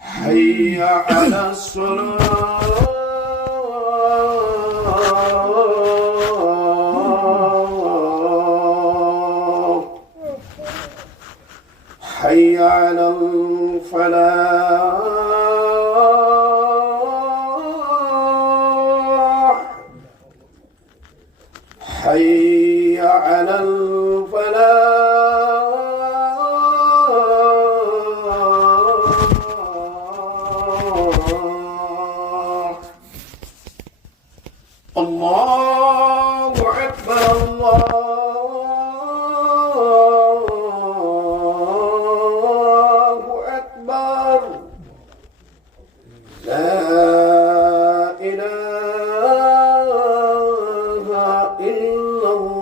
حي على الصلاة حي على الفلاح حي على الفلاح الله أكبر الله أكبر لا إله إلا الله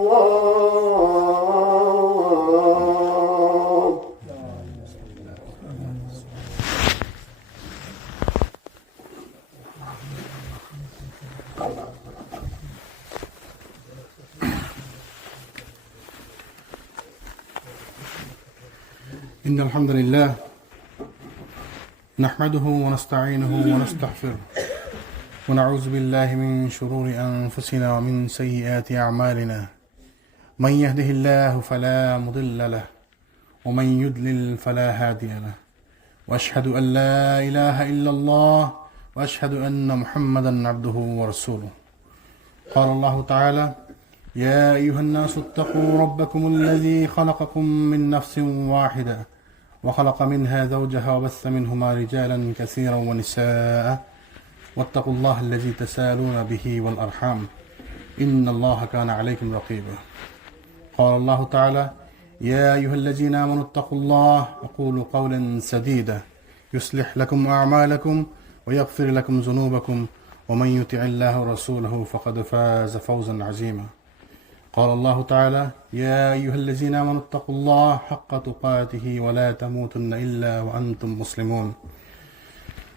إن الحمد لله نحمده ونستعينه ونستغفره ونعوذ بالله من شرور أنفسنا ومن سيئات أعمالنا من يهده الله فلا مضل له ومن يضلل فلا هادي له وأشهد أن لا إله إلا الله وأشهد أن محمدا عبده ورسوله قال الله تعالى يا أيها الناس اتقوا ربكم الذي خلقكم من نفس واحدة وخلق منها زوجها وبث منهما رجالا كثيرا ونساء واتقوا الله الذي تسالون به والأرحام إن الله كان عليكم رقيبا قال الله تعالى يا أيها الذين آمنوا اتقوا الله وقولوا قولا سديدا يصلح لكم أعمالكم ويغفر لكم ذنوبكم ومن يطع الله ورسوله فقد فاز فوزا عظيما قال الله تعالى يا أيها الذين آمنوا اتقوا الله حق تقاته ولا تموتن إلا وأنتم مسلمون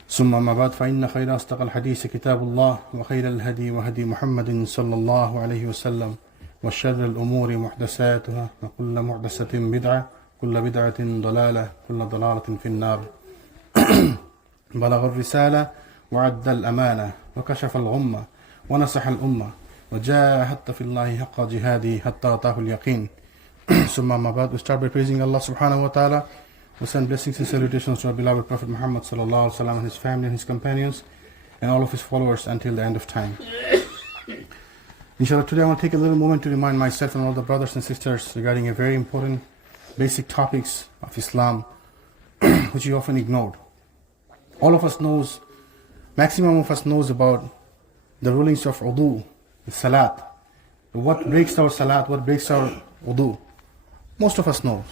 ثم ما بعد فإن خير أصدق الحديث كتاب الله وخير الهدي وهدي محمد صلى الله عليه وسلم وشر الأمور محدثاتها وكل محدثة بدعة كل بدعة ضلالة كل ضلالة في النار بلغ الرسالة وعد الأمانة وكشف الغمة ونصح الأمة وجاهدت في الله حق جهاده حتى أتاه اليقين ثم ما بعد. We start by praising Allah subhanahu wa ta'ala. We send blessings and salutations to our beloved Prophet Muhammad sallallahu alaihi wasallam and his family and his companions and all of his followers until the end of time. Inshallah, today I want to take a little moment to remind myself and all the brothers and sisters regarding a very important basic topics of Islam which we often ignored. All of us knows, maximum of us knows about the rulings of wudu, the salat. What breaks our salat, what breaks our wudu. Most of us know,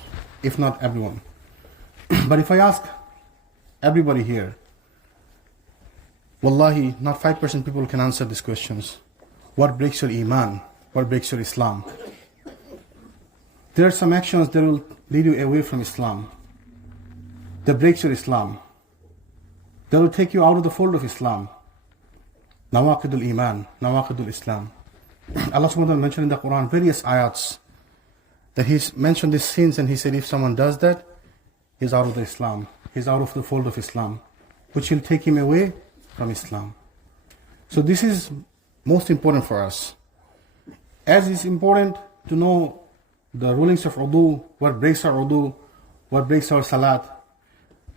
if not everyone. But if I ask everybody here, wallahi, not 5% people can answer these questions. What breaks your iman? What breaks your Islam? There are some actions that will lead you away from Islam. That breaks your Islam. That will take you out of the fold of Islam. Nawaqidul Iman, Nawaqidul Islam. Allah subhanahu wa ta'ala mentioned in the Quran various ayats that He's mentioned these sins and He said if someone does that, he's out of the Islam. He's out of the fold of Islam, which will take him away from Islam. So this is most important for us. As it's important to know the rulings of wudu, what breaks our wudu, what breaks our salat,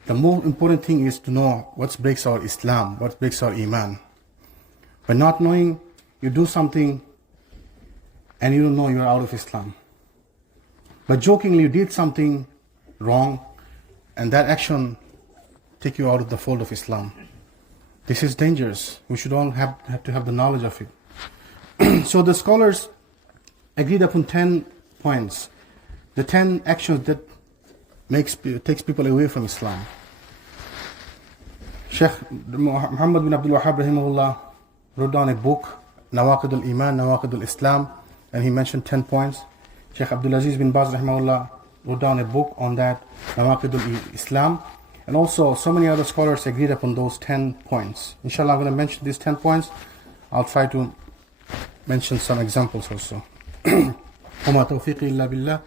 the more important thing is to know what breaks our Islam, what breaks our iman. By not knowing, you do something and you don't know you're out of Islam. But jokingly you did something wrong and that action take you out of the fold of Islam. This is dangerous. We should all have to have the knowledge of it. So the scholars agreed upon 10 points. The 10 actions that takes people away from Islam. Sheikh Muhammad bin Abdul Wahhab rahimahullah wrote down a book, Nawaqidul Iman, Nawaqidul Islam, and he mentioned 10 points. Sheikh Abdul Aziz bin Baz rahimahullah wrote down a book on that, Nawaqidul Islam, and also so many other scholars agreed upon those 10 points. Inshallah, I'm going to mention these 10 points. I'll try to mention some examples also. وَمَا تَوْفِيقِ إِلَّا بِاللَّهِ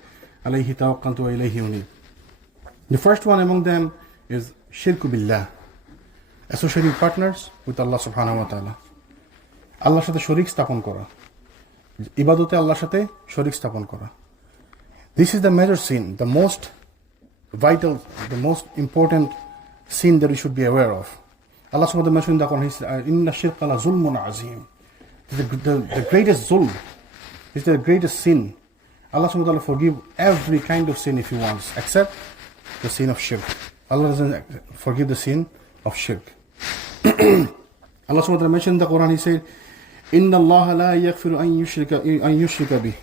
عَلَيْهِ تَوَكَّلْتُ وَإِلَيْهِ أُنِيبُ. The first one among them is shirku billah. associating partners with Allah subhanahu wa ta'ala. আল্লাহর সাথে শরীক স্থাপন করা, ইবাদতে আল্লাহর সাথে শরীক স্থাপন করা। This is the major sin, the most vital, the most important sin that we should be aware of. Allah subhanahu wa ta'ala mentioned in the Quran, He said, Inna shirka la zulmun azim. The greatest zulm is the greatest sin. Allah subhanahu wa ta'ala forgive every kind of sin if He wants, except the sin of shirk. Allah doesn't forgive the sin of shirk. Allah subhanahu wa ta'ala mentioned in the Quran, He said, Inna Allah la yaghfiru an yushrika bih,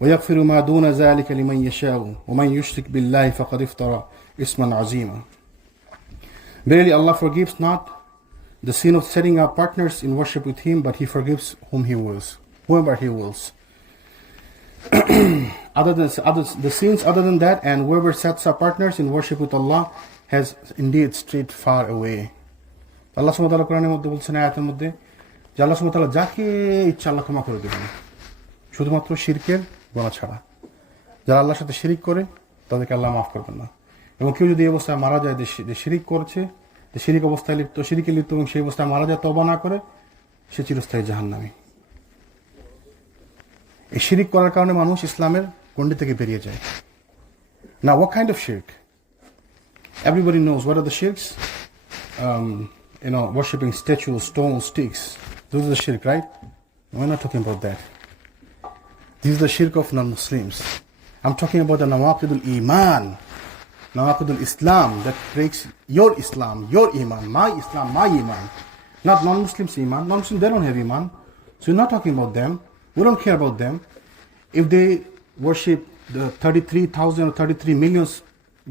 wa yaghfiru ma duna zalika liman yasha'u, wa man yushrik billahi faqad iftara isman azima. Verily Allah forgives not the sin of setting up partners in worship with Him, but He forgives whoever He wills. The sins other than that, and whoever sets up partners in worship with Allah has indeed strayed far away. Allah subhanahu wa ta'ala কোরআনের মধ্যে বলছেন, আয়াতের মধ্যে, যে আল্লাহ সুবহানাহু ওয়া তাআলা যাকে ইচ্ছা আল্লাহ ক্ষমা করে দেবেন, শুধুমাত্র শিরকের গুনাহ ছাড়া। যারা আল্লাহর সাথে শিরিক করে তাদেরকে আল্লাহ মাফ করবেন না। এবং কেউ যদি এই অবস্থায় মারা যায় যে শিরিক করেছে, যে শিরিক অবস্থায় লিপ্ত, শিরিকে লিপ্ত, এবং সেই অবস্থায় মারা যায় তওবা না করে, সে চিরস্থায়ী জাহান্নামী। এই শিরিক করার কারণে মানুষ ইসলামের গণ্ডি থেকে বেরিয়ে যায়। Now what kind of shirk? Everybody knows what are the shirks. Worshipping statues, stones, sticks. Those are the shirk, right? We're not talking about that. This is the shirk of non-Muslims. I'm talking about the nawaqidul iman, nawaqidul Islam, that breaks your Islam, your iman, my Islam, my iman. Not non-Muslims' iman. Non-Muslims, they don't have iman. So we're not talking about them. We don't care about them. If they worship the 33,000 or 33 million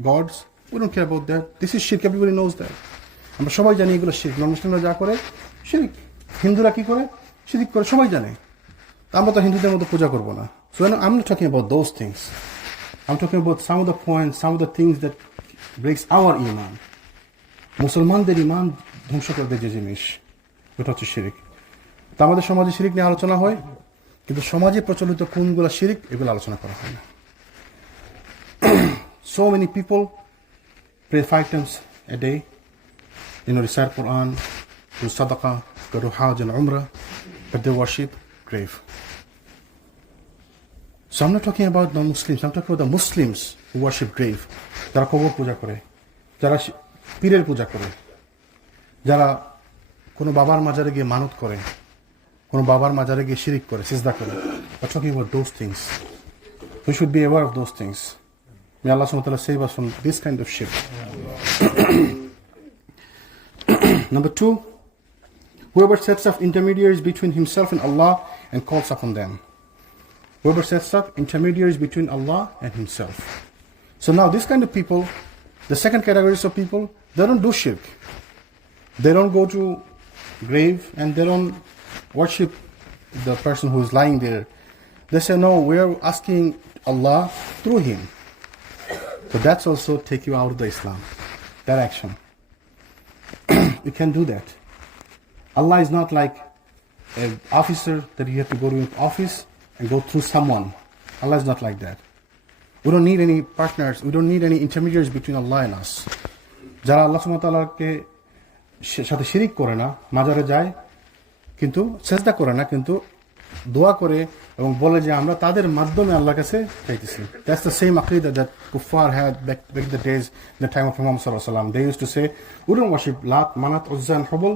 gods, we don't care about that. This is shirk. Everybody knows that. আমরা সবাই জানি এগুলো শিরক। নন-মুসলিমরা যা করে শিরক, হিন্দুরা কি করে শিরক করে, সবাই জানে। আমরা তো হিন্দুদের মতো পূজা করব না। So I'm not talking about those things. I'm talking about some of the points, some of the things that breaks our iman. মুসলমানদের ইমান ধ্বংস করে দেয় যে জিনিস, ওটা হচ্ছে শিরক। তা আমাদের সমাজে শিরক নিয়ে আলোচনা হয়, কিন্তু সমাজে প্রচলিত কোনগুলো শিরক এগুলো আলোচনা করা হয় না। So many people pray 5 times a day, recite Quran, do sadaqah, go to Hajj and Umrah, but they worship grave. So I'm not talking about non-Muslims, I'm talking about the Muslims who worship grave. যারা কবর পূজা করে, যারা পীরের পূজা করে, যারা কোনো বাবার মাজারে গিয়ে মানত করে, কোনো বাবার মাজারে গিয়ে শিরিক করে, সিজদা করে। We're talking about those things. We should be aware of those things. May Allah subhanahu wa ta'ala save us from this kind of shirk. Number 2, whoever sets up intermediaries between himself and Allah and calls upon them. Whoever sets up intermediaries between Allah and himself. So now this kind of people, the second categories of people, they don't do shirk. They don't go to grave and they don't worship the person who is lying there. They say, no, we are asking Allah through him. So that's also take you out of the Islam, that action. You can do that. Allah is not like an officer that you have to go to an office and go through someone. Allah is not like that. We don't need any partners. We don't need any intermediaries between Allah and us. যারা আল্লাহ সুবহানাহু ওয়া তাআলাকে সাথে শিরিক করে না, মাজারে যায় কিন্তু সেজদা করে না, কিন্তু দোয়া করে এবং বলে যে আমরা তাদের মাধ্যমে আল্লাহর কাছে চাইতেছি। That's the same aqeedah that kuffar had back the days in the time of Muhammad sallallahu alaihi wasallam. They used to say, we don't worship Lat, Manat, Uzza and Hubal.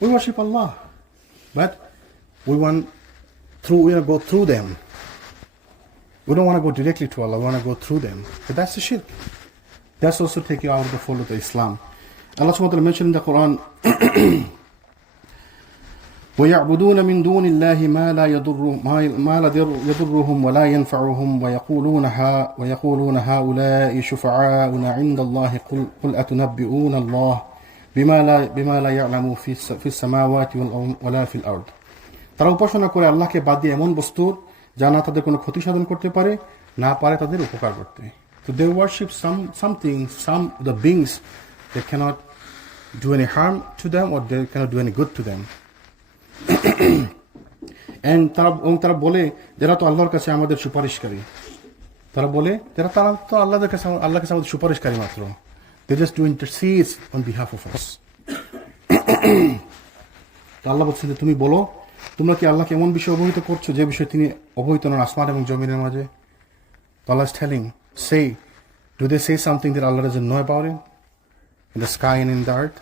We worship Allah, but we want to go through them. We don't want to go directly to Allah. We want to go through them. But that's the shirk. That's also take you out of the fold of the Islam. Allah subhanahu wa ta'ala mentioned in the Quran, وَيَعْبُدُونَ مِن دُونِ اللَّهِ مَا لَا يَضُرُّهُمْ وَلَا يَنْفَعُهُمْ وَيَقُولُونَ هَؤُلَاءِ شُفَعَاؤُنَا عِندَ اللَّهِ قُلْ أَتُنَبِّئُونَ اللَّهَ بِمَا لَا يَعْلَمُ فِي السَّمَاوَاتِ وَلَا فِي الْأَرْضِ। তারা উপাসনা করে আল্লাহকে বাদ দিয়ে এমন বস্তুর যা না তাদের কোনো ক্ষতি সাধন করতে পারে, না পারে তাদের উপকার করতে। So they worship some of the beings that cannot do any harm to them or they cannot do any good to them. And তারা বলে যারা তো আল্লাহর কাছে আমাদের সুপারিশকারী, তারা তো আল্লাহর কাছে আমাদের সুপারিশকারী মাত্র। They just do intercedes on behalf of us. তো আল্লাহ বলছেন যে তুমি বলো, তোমরা কি আল্লাহকে এমন বিষয় অবহিত করছো যে বিষয়ে তিনি অবহিত নন আসমান এবং জমিনের মাঝে? তো আল্লাহ is telling, say, do they say something that Allah doesn't know about it? In the sky and in the earth?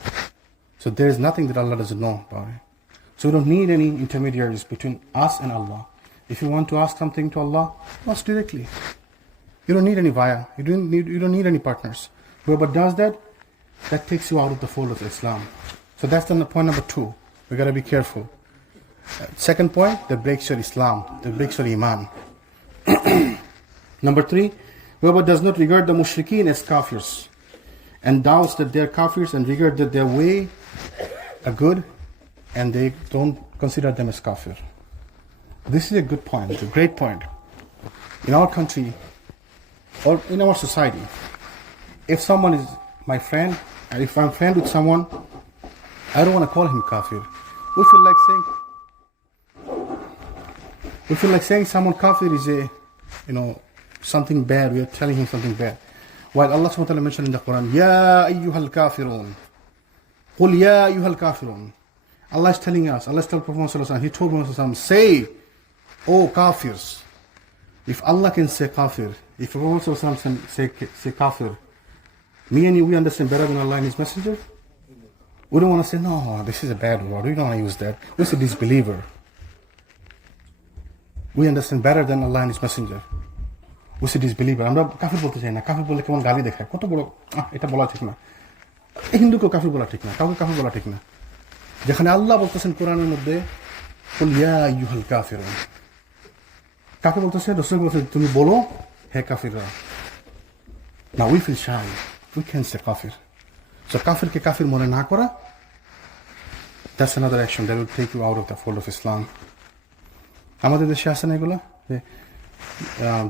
So there is nothing that Allah doesn't know about it. So we don't need any intermediaries between us and Allah. If you want to ask something to Allah, ask directly. You don't need any via. You don't need any partners. Whoever does that, that takes you out of the fold of Islam. So that's the point number 2. We got to be careful. Second point, that breaks your Islam, that breaks your Iman. Number 3, whoever does not regard the mushrikeen as kafirs and doubts that they are kafirs and regard that their way are good and they don't consider them as kafir. This is a good point, it's a great point. In our country or in our society, if someone is my friend and if I'm friend with someone, I don't want to call him kafir. We feel like saying someone kafir is a, something bad. We are telling him something bad. While Allah subhanahu wa ta'ala mentioned in the Quran, Ya ayyuhal kafirun. Qul ya ayyuhal kafirun. Allah is telling us, Allah is telling Prophet sallallahu alaihi wasallam, He told Prophet sallallahu alaihi wasallam, say, O kafirs. If Allah can say kafir, if Prophet sallallahu alaihi wasallam can say kafir, me and you, we understand better than Allah and His Messenger? We don't want to say, no, this is a bad word. We don't want to use that. We say disbeliever. We understand better than Allah and His Messenger. We say disbeliever. আমরা কাফির বলতে চাই না। কাফির বললে কেমন গালি দেখায়। কত বড় এটা বলা ঠিক না। হিন্দুকেও কাফির বলা ঠিক না। কাউকে কাফির বলা ঠিক না। যেখানে আল্লাহ বলতেছেন কোরআনের মধ্যে, কুল ইয়া আইয়ুহাল কাফিরুন। কাকে বলতেছে? রাসূল বলতেছে তুমি বলো হে কাফিররা। Now we feel shy. We can't say kafir. So kafirকে কাফির মনে না করা, that's another action that will take you out of the fold of Islam. আমাদের দেশে আছে না এগুলো?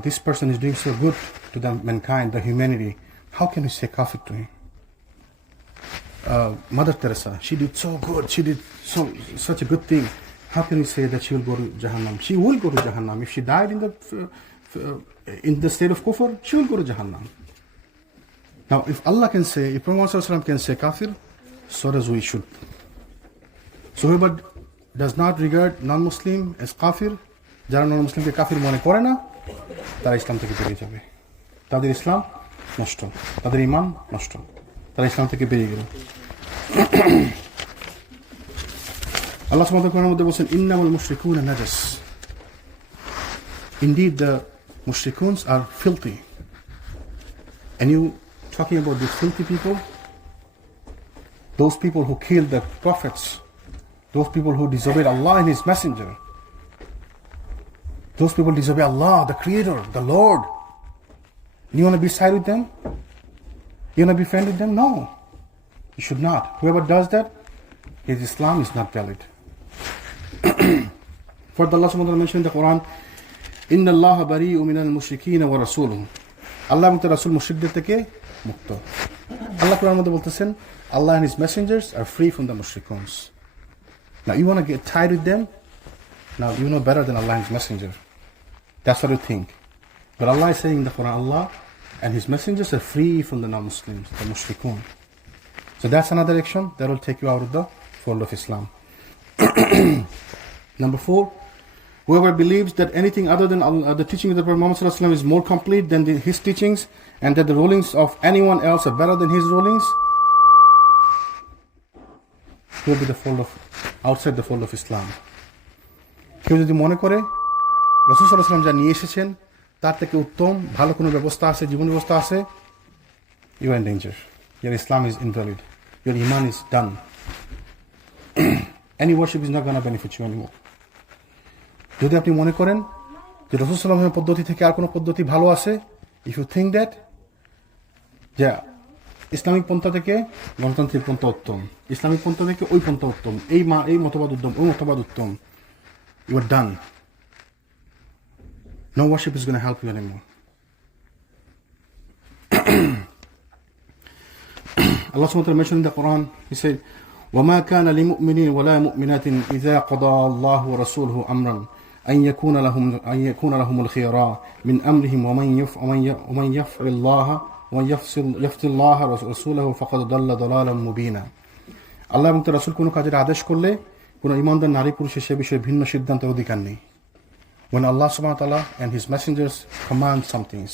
This person is doing so good to the mankind, the humanity. How can we say kafir to him? Mother Teresa, she did so good. She did such a good thing. How can we say that she will go to Jahannam? She will go to Jahannam. If she died in the state of kufr, she will go to Jahannam. Now, if Allah can say, if Prophet ﷺ can say kafir, so does we should. So whoever does not regard non-Muslim as kafir, যারা non-Muslimকে কাফির মনে করে না, তারা ইসলাম থেকে বেরিয়ে যাবে। তাদের ইসলাম নষ্ট, তাদের ঈমান নষ্ট, তারা ইসলাম থেকে বেরিয়ে গেল। আল্লাহ সুবহানাহু ওয়া তাআলা কোরআনের মধ্যে বলেন, ইন্নামাল মুশরিকুনা নাজাস। Indeed, the mushrikuns are filthy. And you talking about these filthy people, those people who killed the prophets, those people who disobeyed Allah and His Messenger, those people disobey Allah, the Creator, the Lord. You want to be side with them? You want to be friend with them? No, you should not. Whoever does that, his Islam is not valid. For Allah subhanahu wa ta'ala mentioned in the Quran, Inna Allah bari'u minal mushrikeen wa rasuluhu. Allah এবং তার রাসূল মুশরিকদের থেকে মুক্ত। আল্লাহ কোরআনের মধ্যে বলতেছেন, Allah and His messengers are free from the mushrikuns. Now you want to get tied with them? Now you know better than Allah and His messenger. That's what you think. But Allah is saying in the Quran, Allah and His messengers are free from the non-Muslims, the mushrikun. So that's another action that will take you out of the fold of Islam. Number 4, whoever believes that anything other than the teaching of the Prophet Muhammad ﷺ is more complete than his teachings, and that the rulings of anyone else are better than his rulings, he will be outside the fold of Islam. কেউ যদি মনে করে রাসূল সাল্লাল্লাহু আলাইহি ওয়াসাল্লাম যা নিয়ে এসেছেন তার থেকে উত্তম ভালো কোনো ব্যবস্থা আছে, জীবন ব্যবস্থা আছে, you are in danger. Your Islam is invalid. Your iman is done. Any worship is not going to benefit you anymore. যদি আপনি মনে করেন যে রাসূল সাল্লাল্লাহু আলাইহি ওয়াসাল্লামের পদ্ধতি থেকে আর কোনো পদ্ধতি ভালো আছে, if you think that, যে ইসলামিক পন্থা থেকে গণতান্ত্রিক পন্থা উত্তম, ইসলামিক পন্থা থেকে ওই পন্থা উত্তম, এই মতবাদ উত্তম, ওই মতবাদ উত্তম, you are done. No worship is going to help you anymore. Allah subhanahu wa ta'ala mentioned in the Quran, He said, وَمَا كَانَ لِمُؤْمِنٍ وَلَا مُؤْمِنَةٍ إِذَا قَضَى اللَّهُ وَرَسُولُهُ أَمْرًا أَنْ يَكُونَ لَهُمُ الْخِيَرَةُ مِنْ أَمْرِهِمْ وَمَنْ يَفْعِ اللَّهَ وَرَسُولَهُ فَقَدْ ضَلَّ ضَلَالًا مُبِينًا. আল্লাহ এবং তার রাসূল কোনো কাজের আদেশ করলে কোনো ইমানদার নারী পুরুষের সে বিষয়ে ভিন্ন সিদ্ধান্তের অধিকার নেই। When Allah subhanahu wa ta'ala and his messengers command something,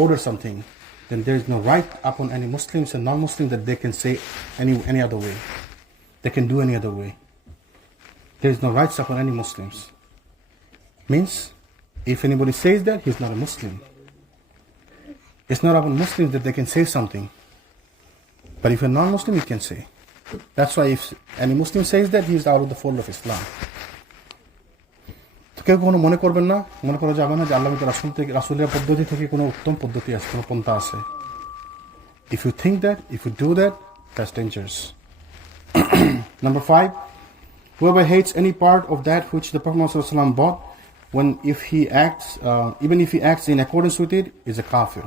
order something, then there is no right upon any Muslims and non-Muslims that they can say any other way. They can do any other way. There is no rights upon any Muslims. Means, if anybody says that, he's not a Muslim. It's not upon Muslims that they can say something. But if you're non-Muslim, you can say. That's why if any Muslim says that, he is out of the fold of Islam. তো কেউ কোনো মনে করবেন না, মনে করা যাবে না যে আল্লাহ রাসূলের পদ্ধতি থেকে কোনো উত্তম পদ্ধতি আছে, কোনো পন্থা আছে। If you think that, if you do that, that's dangerous. Number 5, whoever hates any part of that which the Prophet ﷺ bought, even if he acts in accordance with it, is a kafir.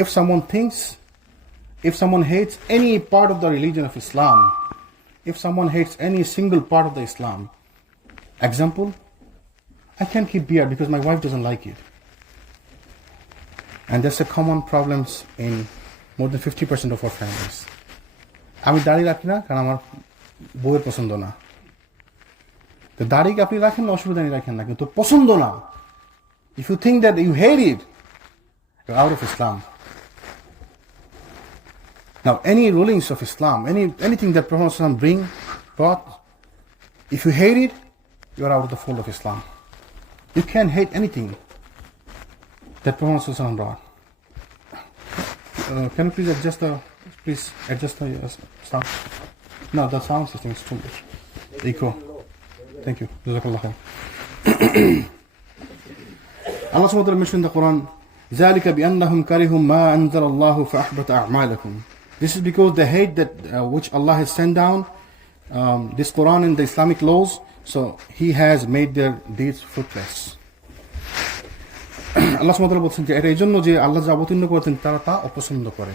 If someone hates any part of the religion of Islam, if someone hates any single part of the Islam, example, I can't keep beard because my wife doesn't like it. And that's a common problem in more than 50% of our families. আমি দাড়ি রাখি না কারণ আমার বউয়ের পছন্দ না। তো দাড়ি আপনি রাখেন না, অসুবিধা নেই, রাখেন না, কিন্তু পছন্দ না। If you think that you hate it, you're out of Islam. Now, any rulings of Islam, anything that Prophet ﷺ brought, if you hate it, you're out of the fold of Islam. You can't hate anything that Prophet ﷺ brought. Can you please adjust the sound? No, the sound system is too much. Echo. Thank you. Jazakallah khair. Allah subhanahu wa ta'ala mentioned in the Quran, ذَلِكَ بِأَنَّهُمْ كَرِهُمْ مَا أَنزَلَ اللَّهُ فَأَحْبَطَ أَعْمَالَكُمْ. This is because they hate that which Allah has sent down, this Quran and the Islamic laws, so He has made their deeds fruitless. Allah subhanahu wa ta'ala বলছেন যে এটা এই জন্য যে আল্লাহ যা অবতীর্ণ করেছেন তারা তা অপছন্দ করে।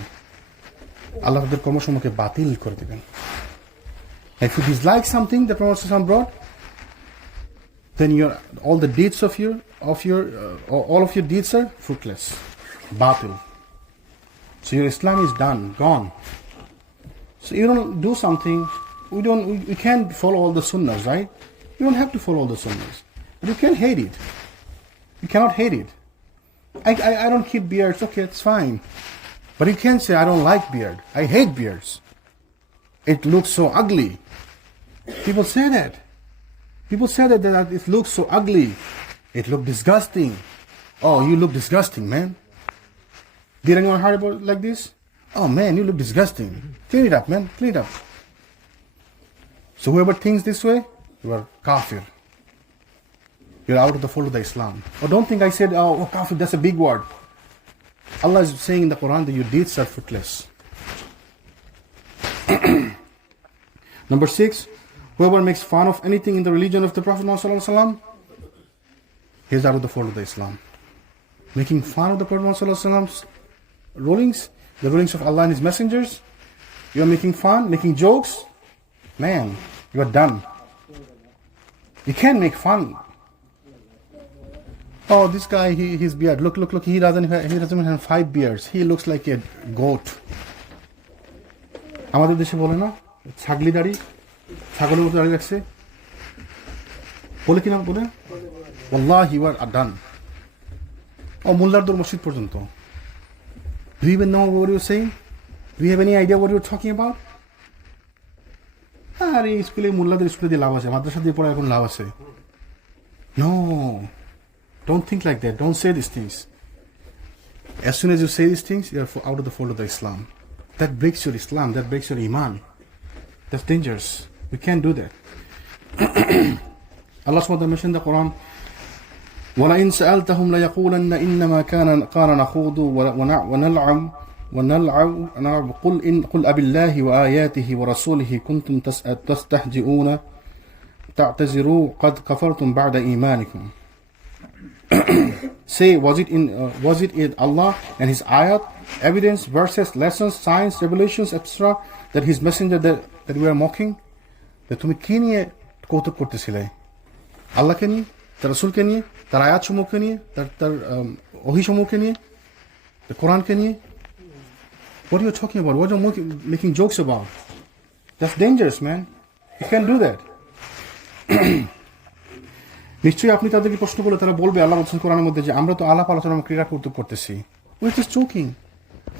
আল্লাহ তাদের কর্মসমূহকে বাতিল করে দেবেন। If you dislike something the Prophet ﷺ brought, then all the deeds all of your deeds are fruitless, batil. So your Islam is done, gone. So you don't do something. We can't follow all the sunnahs, right? You don't have to follow all the sunnahs, but you can hate it. You cannot hate it. I don't keep beards. Okay, it's fine. But you can't say I don't like beard. I hate beards. It looks so ugly. People say that. People say that it looks so ugly. It looks disgusting. Oh, you look disgusting, man. Did anyone hear about like this? Oh man, you look disgusting. Clean it up, man. Clean it up. So whoever thinks this way, you are kafir. You're out of the fold of the Islam. Or don't think I said, oh kafir, that's a big word. Allah is saying in the Quran that your deeds are fruitless. Number 6, whoever makes fun of anything in the religion of the Prophet ﷺ, he is out of the fold of the Islam. Making fun of the Prophet ﷺ's rulings, the rulings of Allah and His messengers, you are making fun, making jokes, man, you are done. You can't make fun. Oh, this guy, his beard, look, he doesn't even have 5 beards. He looks like a goat. আমাদের দেশে বলে না, ছাগলি দাড়ি, ছাগলের মতো দাড়ি রাখছে, বলে কিনা বলে, wallahi you are done. Oh, মোল্লার দৌড় মসজিদ পর্যন্ত. Do you even know what you're saying? Do you have any idea what you're talking about? আরে স্কুলে মোল্লাদের স্কুলে দিয়ে লাভ আছে, মাদ্রাসা দিয়ে পড়া এখন লাভ আছে। No, don't think like that. Don't say these things. As soon as you say these things, you are out of the fold of the Islam. That breaks your Islam. That breaks your Iman. That's dangerous. We can't do that. Allah subhanahu wa ta'ala mentioned in the Quran, وَلَئِنْ سَأَلْتَهُمْ لَيَقُولَنَّ إِنَّمَا كَانَ نَخُوضُ وَنَلْعَبُ قُلْ أَبِاللَّهِ وَآيَاتِهِ وَرَسُولِهِ كُنْتُمْ تَسْتَهْزِئُونَ تَعْتَذِرُوا قَدْ كَفَرْتُمْ بَعْدَ إِيمَانِكُمْ. Say, was it in Allah and His ayat, evidence, verses, lessons, signs, revelations, etc., that His messenger that we are mocking? That তুমি কে নিয়ে কৌতুক করতেছিলে? আল্লাহকে নিয়ে, তার রাসূলকে নিয়ে, তার আয়াত সমূহকে নিয়ে, তার ওহী সমূহকে নিয়ে, the Quranকে নিয়ে? What are you talking about? What are you making jokes about? That's dangerous, man. You can't do that. নিশ্চয়ই আপনি তাদেরকে প্রশ্ন করলে তারা বলবে, আল্লাহ বলছেন কোরআনের মধ্যে যে আমরা তো আলাপ আলোচনা ক্রীড়া করতেছি। We're just joking.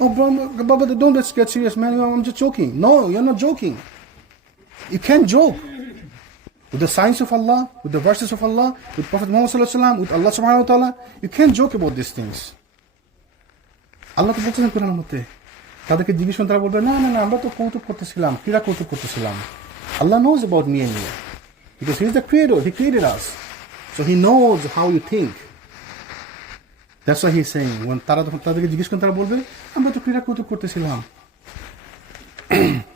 Oh, Baba, don't let's get serious, man. I'm just joking. No, you're not joking. You can't joke. With the signs of Allah, with the verses of Allah, with Prophet Muhammad sallallahu alaihi wasallam, with Allah subhanahu wa ta'ala, you can't joke about these things. আল্লাহ তো বলছেন কোরআনের মধ্যে, তাদেরকে জিজ্ঞেস করেন, তারা বলবে না না না, আমরা তো কৌতুক করতেছিলাম, ক্রীড়া কৌতুক করতেছিলাম। Allah knows about me and you. Because He is the Creator. He created us. So He knows how you think. That's why He's saying, when তাদেরকে জিজ্ঞেস করেন, তারা বলবে আমরা তো ক্রীড়া কৌতুক করতেছিলাম।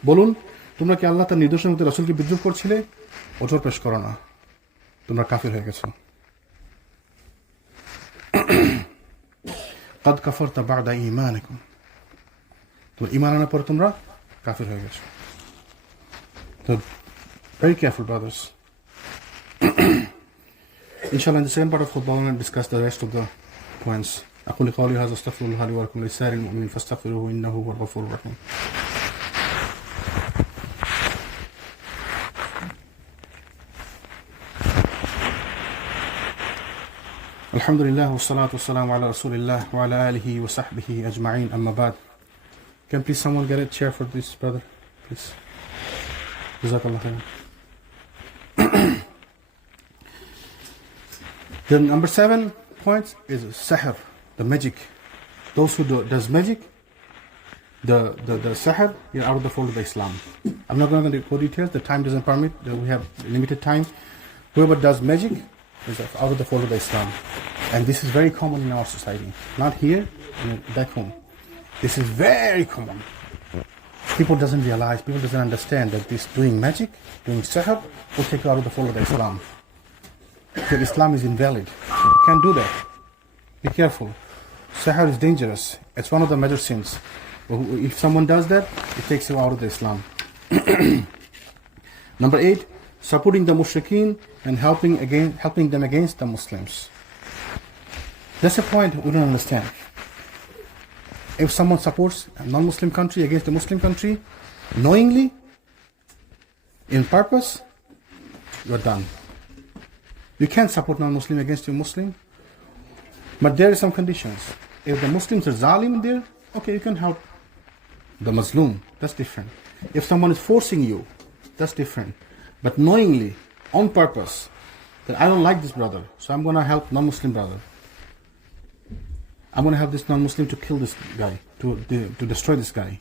বলুন, তোমরা কি আল্লাহ তার নির্দেশের মধ্যে রাসূলকে বিদ্রুপ করছিলে? ওজোর পেশ করো না, তোমরা কাফির হয়ে গেছো। قد كفرت بعد إيمانكم. তোমরা ঈমান আনার পর তোমরা কাফির হয়ে গেছো। So very careful, brothers. Inshallah, in the second part of khutbah, we're going to discuss the rest of the points. أقول قولي هذا أستغفر الله لي ولكم ولسائر المؤمنين فاستغفروه إنه هو الغفور الرحيم. الحمد لله والصلاة والسلام على رسول الله وعلى آله وصحبه أجمعين. أما بعد. Can please someone get a chair for this brother, please? Jazakallah khair. The number 7 point is sihr, the magic. Those who does magic, the sihr, you're out of the fold of Islam. I'm not going to go details. The time doesn't permit. We have limited time. Whoever does magic is out of the fold of Islam. And this is very common in our society. Not here, back home. This is very common. People doesn't realize, people doesn't understand that this doing magic, doing sihr, will take you out of the fold of Islam. Because Islam is invalid. You can't do that. Be careful. Sihr is dangerous. It's one of the major sins. If someone does that, it takes you out of the Islam. Number 8, supporting the mushrikeen and helping them against the Muslims. That's a point we don't understand. If someone supports a non-Muslim country against a Muslim country, knowingly, in purpose, you're done. You can't support non-Muslim against a Muslim, but there are some conditions. If the Muslims are zalim there, okay, you can help the Muslim. That's different. If someone is forcing you, that's different. But knowingly, on purpose, that I don't like this brother, so I'm going to help non-Muslim brother. I'm going to help this non-Muslim to kill this guy, to destroy this guy.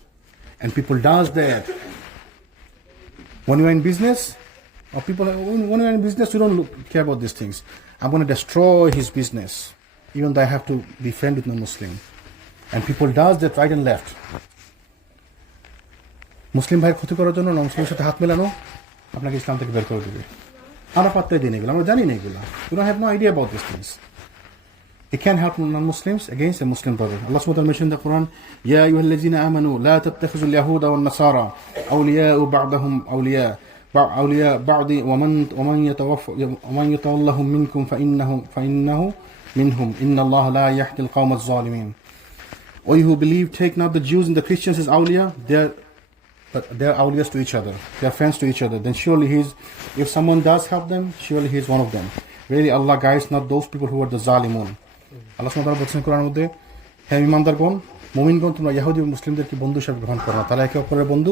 And people does that. When you're in business, or when you're in business, you don't care about these things. I'm going to destroy his business, even though I have to be friend with non-Muslim. And people does that right and left. মুসলিম ভাইয়ের ক্ষতি করার জন্য non-Muslim সাথে হাত মেলানো আপনাকে ইসলাম থেকে বের করে দেবে। আমরা পাত্তাই দিই না এগুলো, আমরা জানি না এগুলো। We don't have no idea about these things. You can't help non-Muslims against a Muslim brother. Allah subhanahu wa ta'ala mentioned in the Quran, يا أيها الذين آمنوا لا تتخذوا اليهود والنصارى أولياء بعضهم أولياء بعض ومن يتولهم منكم فإنه منهم إن الله لا يهدي القوم الظالمين. O you who believe, take not the Jews and the Christians as awliya, they're awliyas to each other, they're friends to each other. Then surely if someone does help them, surely he is one of them. Really, Allah guides not those people who are the zalimun. Allah subhanahu wa ta'ala বলছেন কোরআনের মধ্যে, হে ঈমানদারগণ, মুমিনগণ, তোমরা ইহুদি ও মুসলিমদেরকে বন্ধু হিসেবে গ্রহণ করো না। তারা একে অপরের বন্ধু।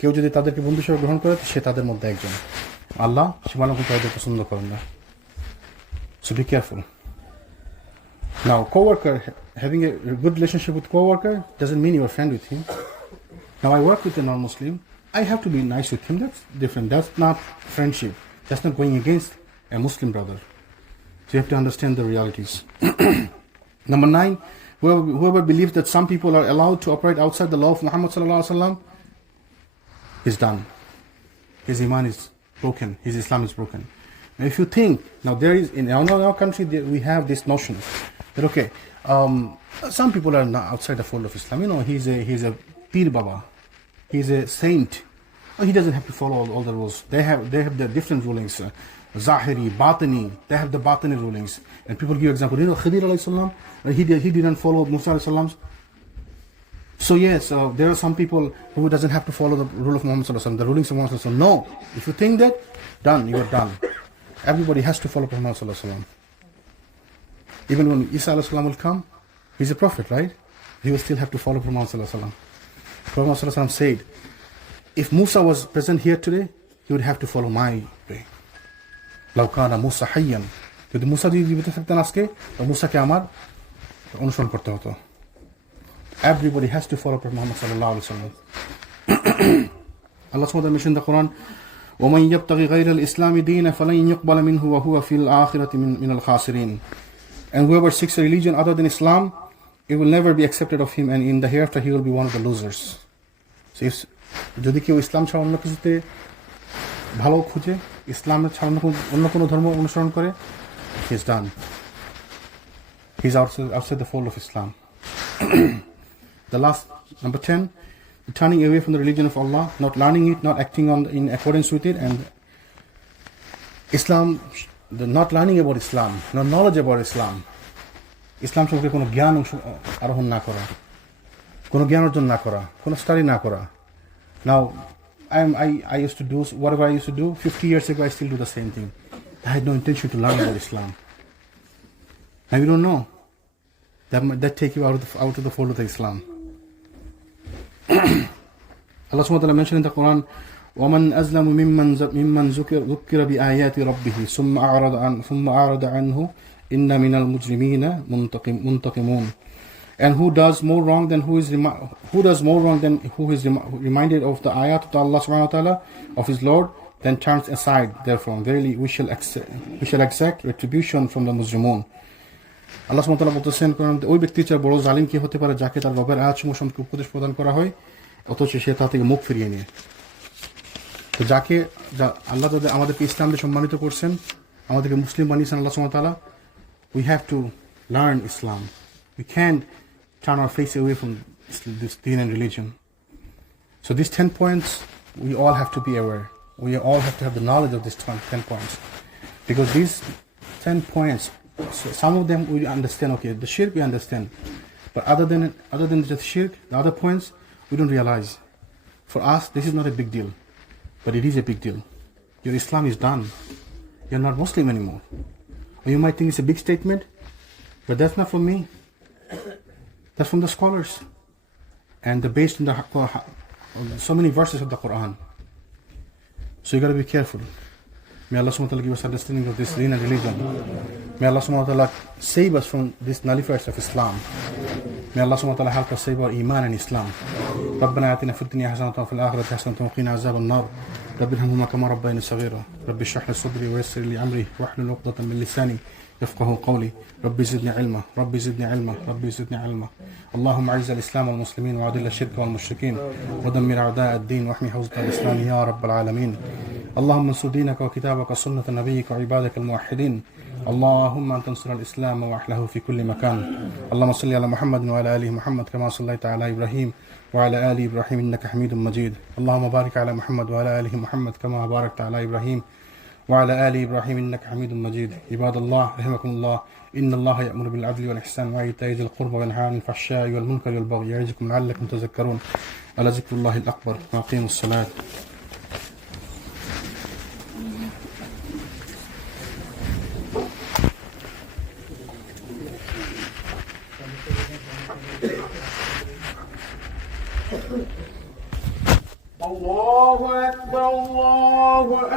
কেউ যদি তাদেরকে বন্ধু হিসেবে গ্রহণ করে, সে তাদের মধ্যে একজন। আল্লাহ সীমালঙ্ঘন তাদের পছন্দ করেন না। So be careful. Now, co-worker, having a good relationship with co-worker doesn't mean you're a friend with him. Now, I work with a non-Muslim. I have to be nice with him. That's different. That's not friendship. That's not going against a Muslim brother. So you have to understand the realities. Number 9, whoever believes that some people are allowed to operate outside the law of Muhammad sallallahu alaihi wasallam is done. His iman is broken. His Islam is broken. Now, if you think, now there is, in our country, we have this notion that, okay, some people are not outside the fold of Islam. You know, he's a Pir Baba. He's a saint. He doesn't have to follow all the rules. They have the different rulings. Zahiri, Batini, they have the Batini rulings. And people give example, you know, Khidir alayhi salam, he didn't follow Musa alayhi salam's. So yes, there are some people who doesn't have to follow the rule of Muhammad sallallahu alaihi wasallam, the rulings of Muhammad sallallahu alaihi wasallam. No, if you think that, done, you are done. Everybody has to follow Muhammad sallallahu alaihi wasallam. Even when Isa alayhi salam will come, he's a prophet, right? He will still have to follow Muhammad sallallahu alaihi wasallam. Prophet sallallahu alaihi wasallam said, if Musa was present here today, he would have to follow my way. লাউ কানা মুসা Haiyan, যদি মুসা যদি জীবিত থাকতেন আজকে, তো মুসাকে আমার অনুসরণ করতে হতো। Everybody has to follow Prophet Muhammad sallallahu alaihi wasallam. Allah subhanahu wa ta'ala mentioned in the Quran, وَمَنْ يَبْتَغِ غَيْرَ الْإِسْلَامِ دِينًا فَلَنْ يُقْبَلَ مِنْهُ وَهُوَ فِي الْآخِرَةِ مِنَ الْخَاسِرِينَ. And whoever seeks a religion other than Islam, it will never be accepted of him, and in the hereafter he will be one of the losers. So if যদি কেউ ইসলাম ছাড়া অন্য কিছুতে ভালো খুঁজে, ইসলামের ছাড়া অন্য কোনো ধর্ম অনুসরণ করে, he is done. He's outside the fold of Islam. The last, number 10, turning away from the religion of Allah, not learning it, not acting in accordance with it, and Islam, the not learning about Islam, not knowledge about Islam. ইসলাম সম্পর্কে কোনো জ্ঞান আরোহণ না করা, কোনো জ্ঞান অর্জন না করা, কোনো স্টাডি না করা। Now, I used to do whatever I used to do 50 years ago. I still do the same thing. I had no intention to learn about Islam. And we don't know. That take you out of the fold of the Islam. Allah subhanahu wa ta'ala mentioned in the Quran, وَمَنْ أَزْلَمُ مِمَّنْ ذُكِّرَ بِآيَاتِ رَبِّهِ ثُمَّ أَعْرَضَ عَنْهُ إِنَّ مِنَ الْمُجْرِمِينَ مُنْتَقِمُونَ. And who does more wrong than who is reminded of the ayat of Allah subhanahu wa ta'ala, of his Lord, then turns aside therefrom. Verily we shall exact retribution from the Muslimun. Allah subhanahu wa ta'ala বলতেছেন, ওই ব্যক্তি চার বড় জালিম কি হতে পারে যাকে তার রবের আয়াতসমূহ সম্পর্কে উপদেশ প্রদান করা হয়, অথচ সে তা থেকে মুখ ফিরিয়ে নিয়ে। তো আল্লাহ আমাদেরকে ইসলাম দিয়ে সম্মানিত করছেন, আমাদেরকে মুসলিম বানিয়েছেন আল্লাহ সুবহানাহু ওয়া তাআলা, we have to learn Islam. We can't turn our face away from this deen and religion. So these 10 points, we all have to be aware. We all have to have the knowledge of these 10 points. Because these 10 points, so some of them we understand, okay, the shirk we understand. But other than the shirk, the other points, we don't realize. For us, this is not a big deal. But it is a big deal. Your Islam is done. You're not Muslim anymore. Or you might think it's a big statement, but that's not from me. That's from the scholars. And they're based on so many verses of the Quran. So you got to be careful. May Allah subhanahu wa ta'ala give us understanding of this deen and religion. May Allah subhanahu wa ta'ala save us from these nullifiers of Islam. May Allah subhanahu wa ta'ala help us save our iman and Islam. ربنا آتنا في الدنيا حسنة وفي الآخرة حسنة وقنا عذاب النار. رب ارحمهما كما ربياني صغيرا. رب اشرح لي صدري ويسر لي أمري واحلل عقدة من لساني يفقه قولي. ربي زدني علما، ربي زدني علما، ربي زدني علما. اللهم اعز الإسلام والمسلمين وأذل الشرك والمشركين ودمر أعداء الدين واحمي حوزة الإسلام يا رب العالمين. اللهم انصر دينك وكتابك وسنة نبيك وعبادك الموحدين. اللهم أن تنصر الإسلام وأهله في كل مكان. اللهم صل على محمد وعلى آله محمد كما صليت على إبراهيم وعلى آل إبراهيم إنك حميد مجيد. اللهم بارك على محمد وعلى آله محمد كما باركت على إبراهيم وعلى آل إبراهيم إنك حميد مجيد. عباد الله رحمكم الله، إن الله يأمر بالعدل والإحسان وإيتاء ذي القربى وينهى عن الفحشاء والمنكر والبغي يعظكم لعلكم تذكرون. على ذكر الله الأكبر وأقيموا الصلاة. الله أكبر الله أكبر.